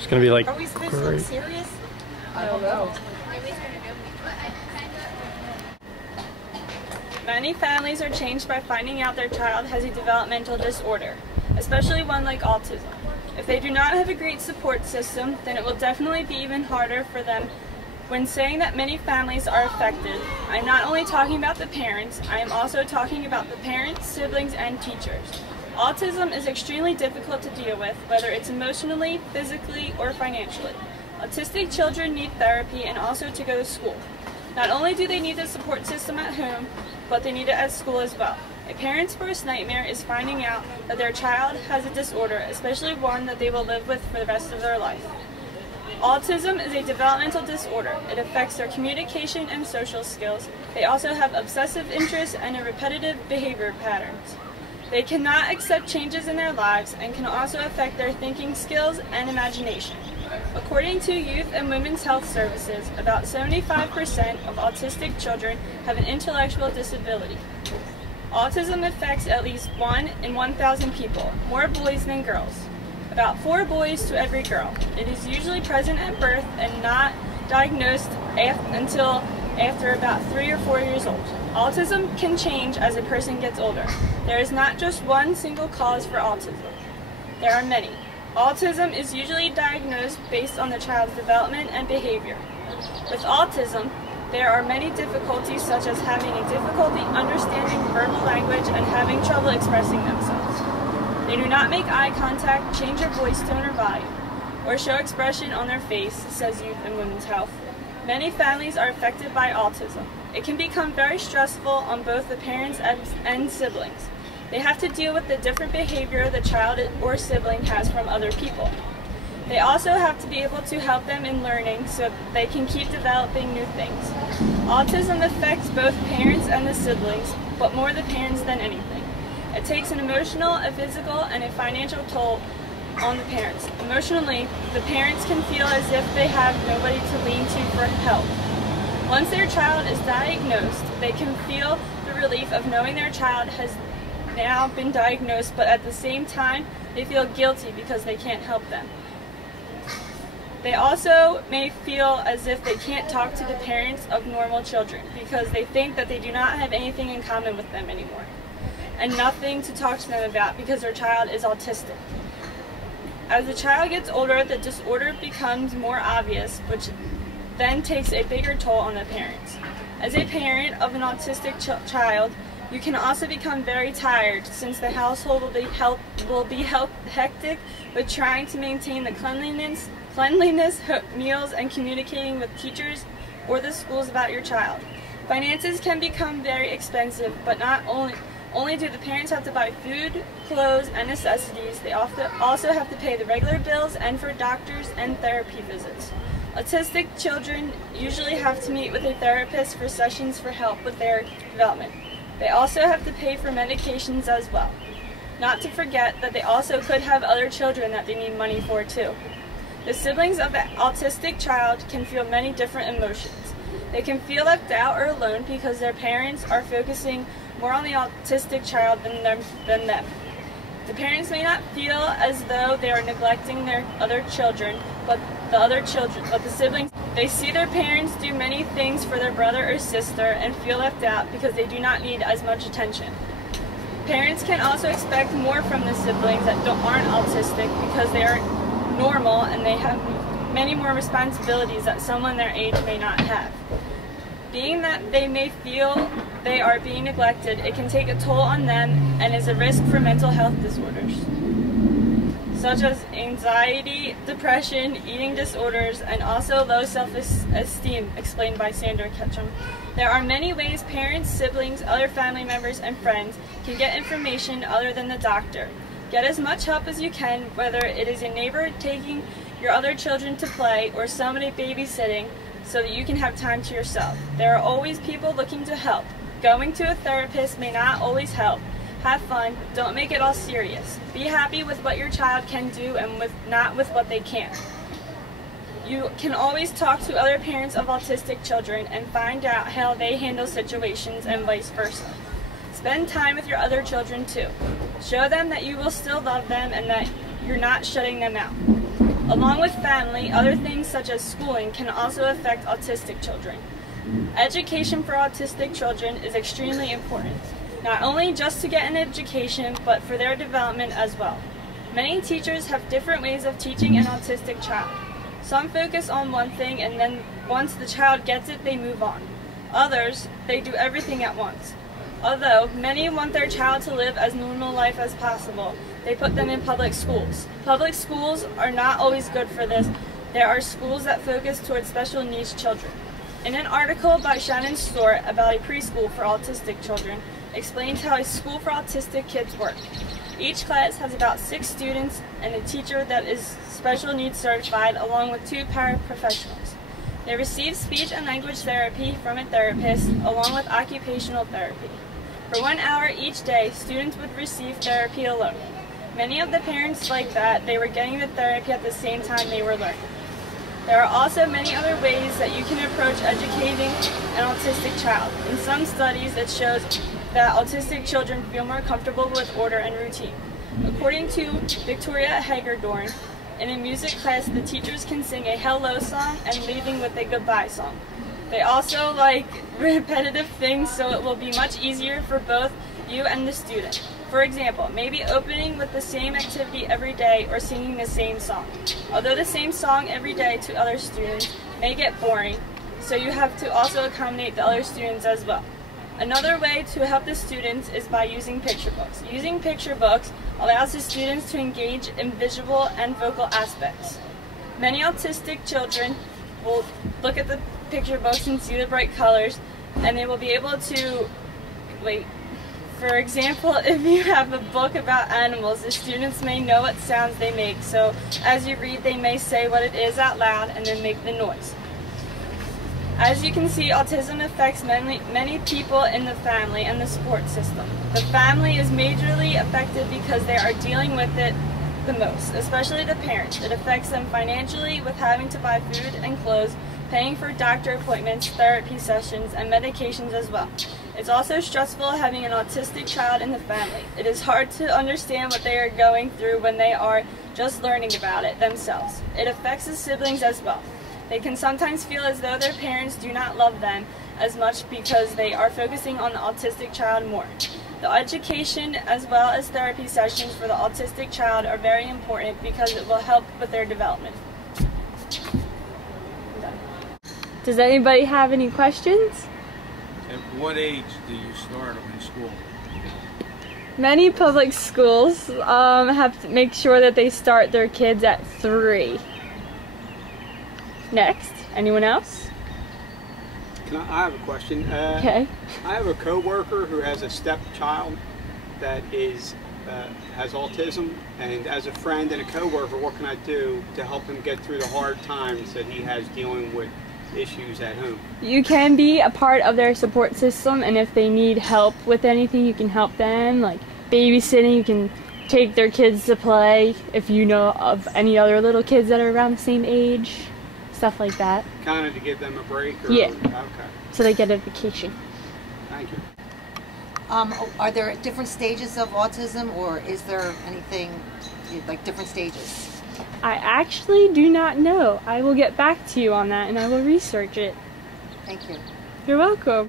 It's gonna be like, are we supposed to look serious? I don't know. Many families are changed by finding out their child has a developmental disorder, especially one like autism. If they do not have a great support system, then it will definitely be even harder for them. When saying that many families are affected, I'm not only talking about the parents, I am also talking about the parents, siblings, and teachers. Autism is extremely difficult to deal with, whether it's emotionally, physically, or financially. Autistic children need therapy and also to go to school. Not only do they need the support system at home, but they need it at school as well. A parent's worst nightmare is finding out that their child has a disorder, especially one that they will live with for the rest of their life. Autism is a developmental disorder. It affects their communication and social skills. They also have obsessive interests and repetitive behavior patterns. They cannot accept changes in their lives and can also affect their thinking skills and imagination. According to Youth and Women's Health Services, about 75% of autistic children have an intellectual disability. Autism affects at least 1 in 1,000 people, more boys than girls. About 4 boys to every girl. It is usually present at birth and not diagnosed until after about 3 or 4 years old. Autism can change as a person gets older. There is not just one single cause for autism. There are many. Autism is usually diagnosed based on the child's development and behavior. With autism, there are many difficulties such as having a difficulty understanding verbal language and having trouble expressing themselves. They do not make eye contact, change their voice tone or volume, or show expression on their face, says Youth and Women's Health. Many families are affected by autism. It can become very stressful on both the parents and siblings. They have to deal with the different behavior the child or sibling has from other people. They also have to be able to help them in learning so they can keep developing new things. Autism affects both parents and the siblings, but more the parents than anything. It takes an emotional, a physical, and a financial toll on the parents. Emotionally, the parents can feel as if they have nobody to lean to for help. Once their child is diagnosed, they can feel the relief of knowing their child has now been diagnosed, but at the same time, they feel guilty because they can't help them. They also may feel as if they can't talk to the parents of normal children because they think that they do not have anything in common with them anymore, and nothing to talk to them about because their child is autistic. As the child gets older, the disorder becomes more obvious, which then takes a bigger toll on the parents. As a parent of an autistic child, you can also become very tired since the household will be hectic with trying to maintain the cleanliness, meals, and communicating with teachers or the schools about your child. Finances can become very expensive, but not only do the parents have to buy food, clothes, and necessities, they also have to pay the regular bills and for doctors and therapy visits. Autistic children usually have to meet with a therapist for sessions for help with their development. They also have to pay for medications as well. Not to forget that they also could have other children that they need money for too. The siblings of the autistic child can feel many different emotions. They can feel left out or alone because their parents are focusing more on the autistic child than them. The parents may not feel as though they are neglecting their other children, but the siblings, they see their parents do many things for their brother or sister and feel left out because they do not need as much attention. Parents can also expect more from the siblings that aren't autistic because they are normal and they have many more responsibilities that someone their age may not have. Being that they may feel they are being neglected, it can take a toll on them and is a risk for mental health disorders, such as anxiety, depression, eating disorders, and also low self-esteem, explained by Sandra Ketchum. There are many ways parents, siblings, other family members, and friends can get information other than the doctor. Get as much help as you can, whether it is a neighbor taking your other children to play or somebody babysitting, so that you can have time to yourself. There are always people looking to help. Going to a therapist may not always help. Have fun, don't make it all serious. Be happy with what your child can do and not with what they can't. You can always talk to other parents of autistic children and find out how they handle situations and vice versa. Spend time with your other children too. Show them that you will still love them and that you're not shutting them out. Along with family, other things such as schooling can also affect autistic children. Education for autistic children is extremely important, not only just to get an education, but for their development as well. Many teachers have different ways of teaching an autistic child. Some focus on one thing and then once the child gets it, they move on. Others, they do everything at once. Although many want their child to live as normal life as possible, they put them in public schools. Public schools are not always good for this. There are schools that focus towards special needs children. In an article by Shannon Stewart about a preschool for autistic children, explains how a school for autistic kids works. Each class has about 6 students and a teacher that is special needs certified along with 2 paraprofessionals. They receive speech and language therapy from a therapist along with occupational therapy. For 1 hour each day, students would receive therapy alone. Many of the parents like that they were getting the therapy at the same time they were learning. There are also many other ways that you can approach educating an autistic child. In some studies, it shows that autistic children feel more comfortable with order and routine. According to Victoria Hagedorn, in a music class, the teachers can sing a hello song and leaving with a goodbye song. They also like repetitive things, so it will be much easier for both you and the student. For example, maybe opening with the same activity every day or singing the same song. Although the same song every day to other students may get boring, so you have to also accommodate the other students as well. Another way to help the students is by using picture books. Using picture books allows the students to engage in visual and vocal aspects. Many autistic children will look at the picture books and see the bright colors, and they will be able to, for example, if you have a book about animals, the students may know what sounds they make, so as you read they may say what it is out loud and then make the noise. As you can see, autism affects many people in the family and the support system. The family is majorly affected because they are dealing with it the most, especially the parents. It affects them financially with having to buy food and clothes, paying for doctor appointments, therapy sessions, and medications as well. It's also stressful having an autistic child in the family. It is hard to understand what they are going through when they are just learning about it themselves. It affects the siblings as well. They can sometimes feel as though their parents do not love them as much because they are focusing on the autistic child more. The education as well as therapy sessions for the autistic child are very important because it will help with their development. Does anybody have any questions? At what age do you start them in school? Many public schools have to make sure that they start their kids at 3. Next, anyone else? I have a question. Okay. I have a coworker who has a stepchild that has autism, and as a friend and a coworker, what can I do to help him get through the hard times that he has dealing with issues at home? You can be a part of their support system, and if they need help with anything, you can help them, like babysitting. You can take their kids to play if you know of any other little kids that are around the same age. Stuff like that. Kind of to give them a break? Or, yeah. Okay. So they get a vacation. Thank you. Are there different stages of autism, or is there anything like different stages? I actually do not know. I will get back to you on that and I will research it. Thank you. You're welcome.